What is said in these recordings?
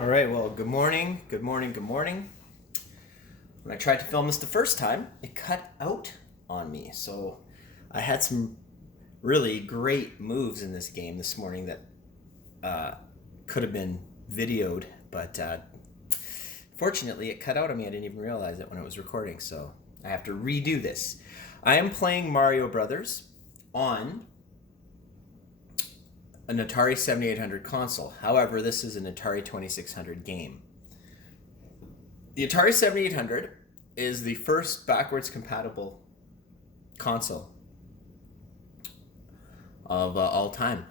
All right, well, good morning, good morning, good morning. When I tried to film this the first time, it cut out on me. So I had some really great moves in this game this morning that could have been videoed, but fortunately it cut out on me. I didn't even realize it when it was recording, so I have to redo this. I am playing Mario Brothers on an Atari 7800 console. However, this is an Atari 2600 game. The Atari 7800 is the first backwards compatible console of all time,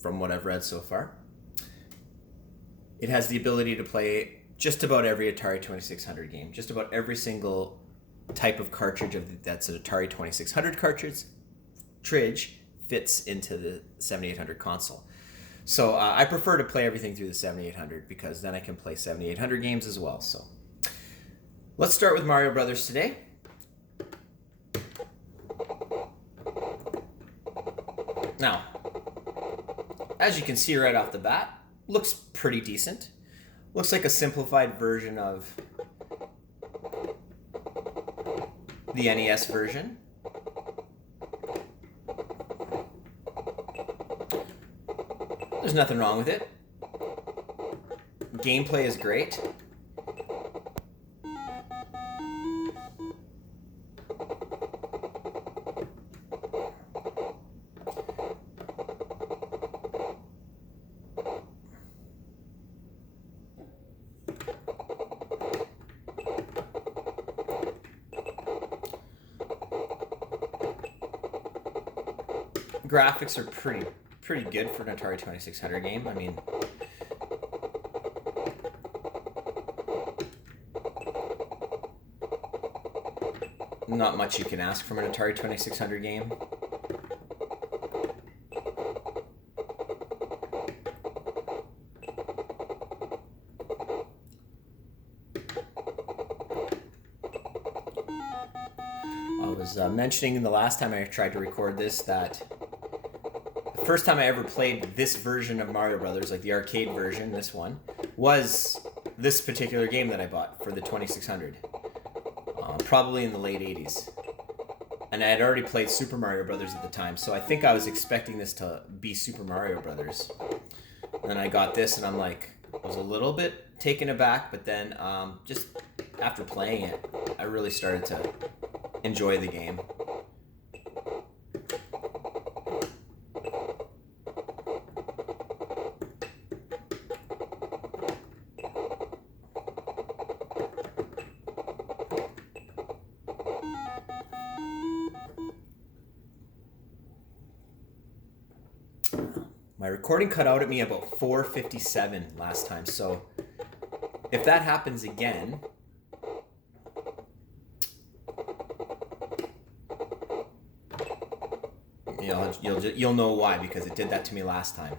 from what I've read so far. It has the ability to play just about every Atari 2600 game, just about every single type of cartridge that's an Atari 2600 cartridge fits into the 7800 console. So I prefer to play everything through the 7800 because then I can play 7800 games as well. So let's start with Mario Brothers today. Now, as you can see right off the bat, looks pretty decent. Looks like a simplified version of the NES version. There's nothing wrong with it. Gameplay is great. Graphics are pretty good for an Atari 2600 game. I mean, not much you can ask from an Atari 2600 game. I was mentioning the last time I tried to record this that the first time I ever played this version of Mario Brothers, like the arcade version, this one, was this particular game that I bought for the 2600, probably in the late 80s. And I had already played Super Mario Brothers at the time, so I think I was expecting this to be Super Mario Brothers. And then I got this, and I'm like, I was a little bit taken aback, but then just after playing it, I really started to enjoy the game. My recording cut out at me about 4:57 last time, so if that happens again, you'll know why, because it did that to me last time.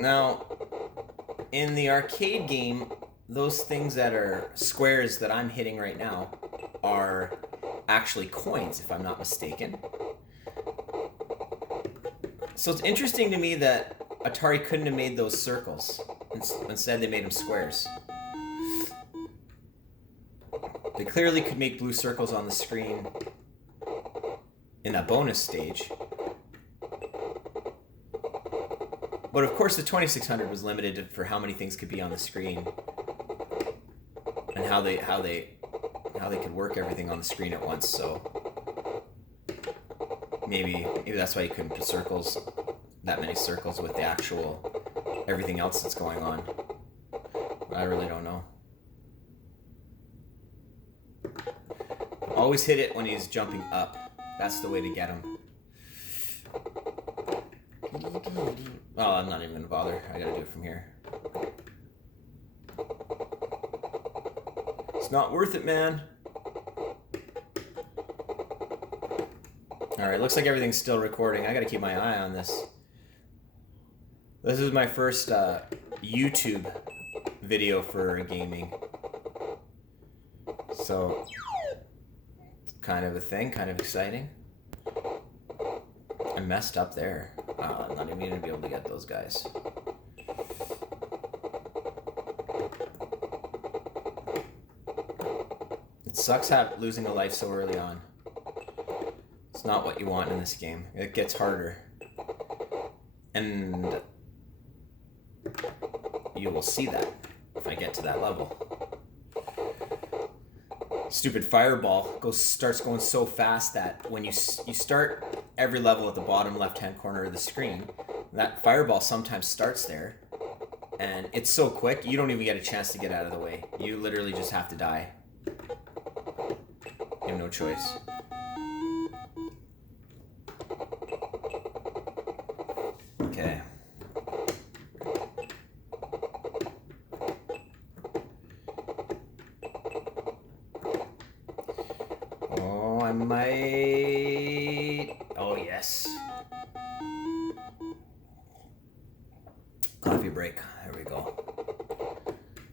Now, in the arcade game, those things that are squares that I'm hitting right now are actually coins, if I'm not mistaken. So it's interesting to me that Atari couldn't have made those circles. Instead, they made them squares. They clearly could make blue circles on the screen in that bonus stage. But of course, the 2600 was limited for how many things could be on the screen, and how they could work everything on the screen at once. So maybe that's why you couldn't put that many circles with the actual everything else that's going on. I really don't know. Always hit it when he's jumping up. That's the way to get him. Oh, I'm not even gonna bother. I gotta do it from here. It's not worth it, man. Alright, looks like everything's still recording. I gotta keep my eye on this. This is my first YouTube video for gaming. So, it's kind of a thing, kind of exciting. I messed up there. I'm not even gonna be able to get those guys. It sucks losing a life so early on. It's not what you want in this game. It gets harder. And you will see that if I get to that level. Stupid fireball starts going so fast that when you start every level at the bottom left-hand corner of the screen, that fireball sometimes starts there, and it's so quick you don't even get a chance to get out of the way. You literally just have to die. You have no choice. Okay. Oh, I might... Oh, yes. Coffee break. There we go.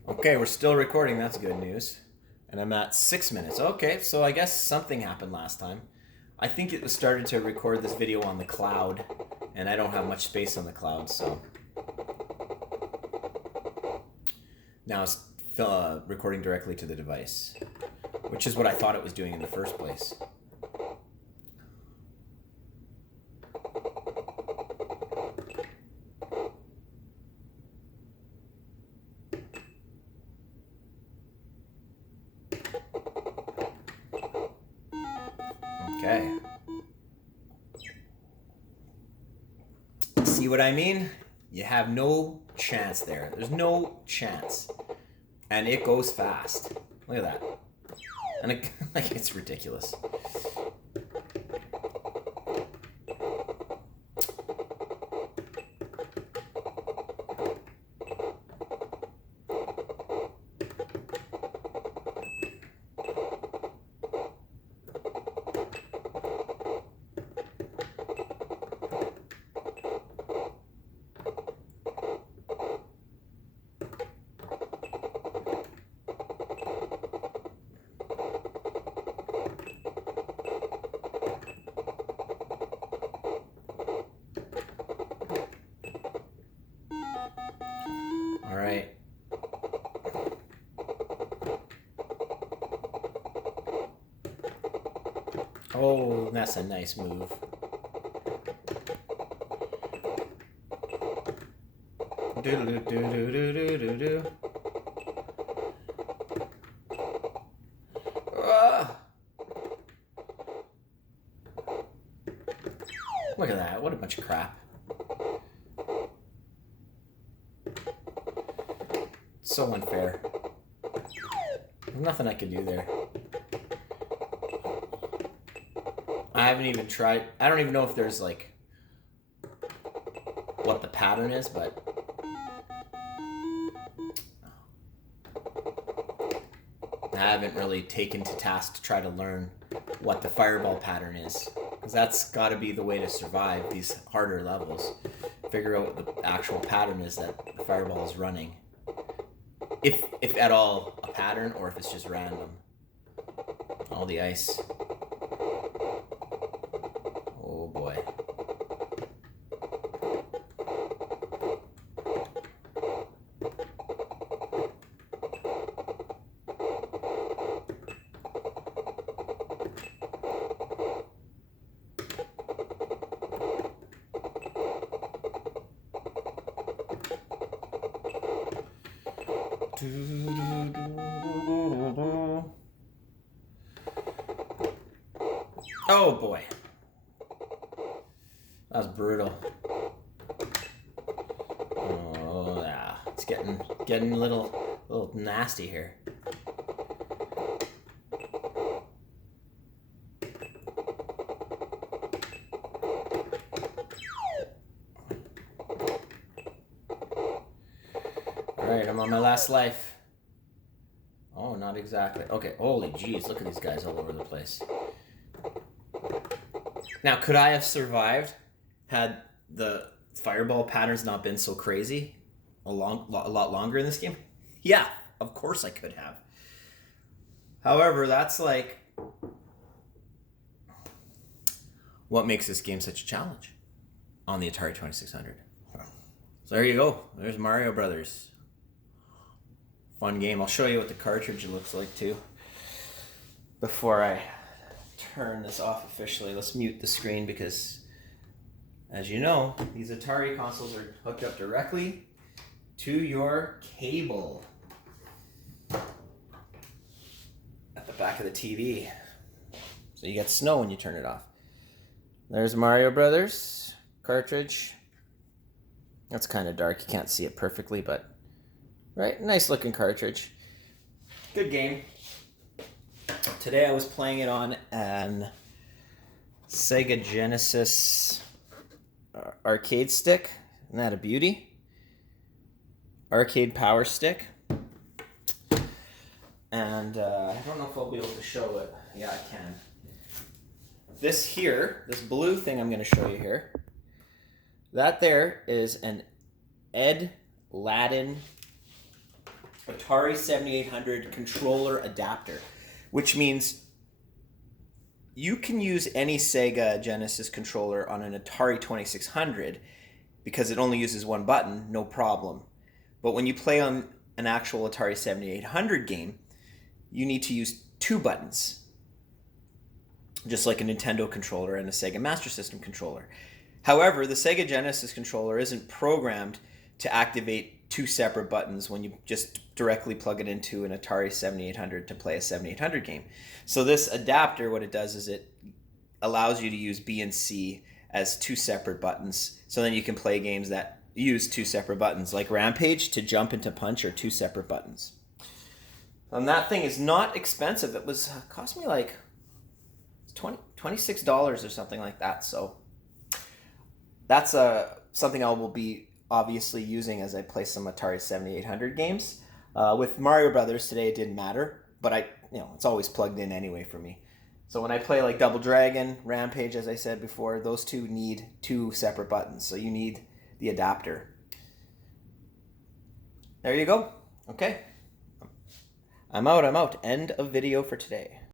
Okay, we're still recording. That's good news. And I'm at 6 minutes. Okay, so I guess something happened last time. I think it started to record this video on the cloud, and I don't have much space on the cloud, so... Now it's recording directly to the device, which is what I thought it was doing in the first place. Okay. See what I mean? You have no chance there. There's no chance. And it goes fast. Look at that. And it, like, it's ridiculous. All right. Oh, that's a nice move. Do-do-do-do-do-do-do-do. Ah! Look at that. What a bunch of crap. So unfair. There's nothing I could do there. I haven't even tried. I don't even know if there's like what the pattern is, but I haven't really taken to task to try to learn what the fireball pattern is, because that's got to be the way to survive these harder levels. Figure out what the actual pattern is that the fireball is running. If at all a pattern, or if it's just random. All the ice. Oh boy. Oh boy. That was brutal. Oh yeah. It's getting a little nasty here. Alright, I'm on my last life. Oh, not exactly. Okay, holy jeez, look at these guys all over the place. Now, could I have survived had the fireball patterns not been so crazy a lot longer in this game? Yeah, of course I could have. However, that's like what makes this game such a challenge on the Atari 2600. So there you go. There's Mario Brothers. Fun game. I'll show you what the cartridge looks like too. Before I turn this off officially, let's mute the screen because, as you know, these Atari consoles are hooked up directly to your cable at the back of the TV. So you get snow when you turn it off. There's Mario Brothers cartridge. That's kind of dark. You can't see it perfectly, but right, nice looking cartridge. Good game. Today I was playing it on an Sega Genesis arcade stick. Isn't that a beauty? Arcade power stick. And I don't know if I'll be able to show it. Yeah, I can. This here, this blue thing I'm going to show you here, that there is an Ed Ladin Atari 7800 controller adapter, which means you can use any Sega Genesis controller on an Atari 2600 because it only uses one button, no problem. But when you play on an actual Atari 7800 game, you need to use two buttons, just like a Nintendo controller and a Sega Master System controller. However, the Sega Genesis controller isn't programmed to activate two separate buttons when you just directly plug it into an Atari 7800 to play a 7800 game. So this adapter, what it does is it allows you to use B and C as two separate buttons. So then you can play games that use two separate buttons, like Rampage to jump into Punch are two separate buttons. And that thing is not expensive. It was cost me like $26 or something like that. So that's something I will be obviously using as I play some Atari 7800 games. With Mario Brothers today, it didn't matter, but it's always plugged in anyway for me. So when I play like Double Dragon, Rampage, as I said before, those two need two separate buttons. So you need the adapter. There you go. Okay. I'm out. End of video for today.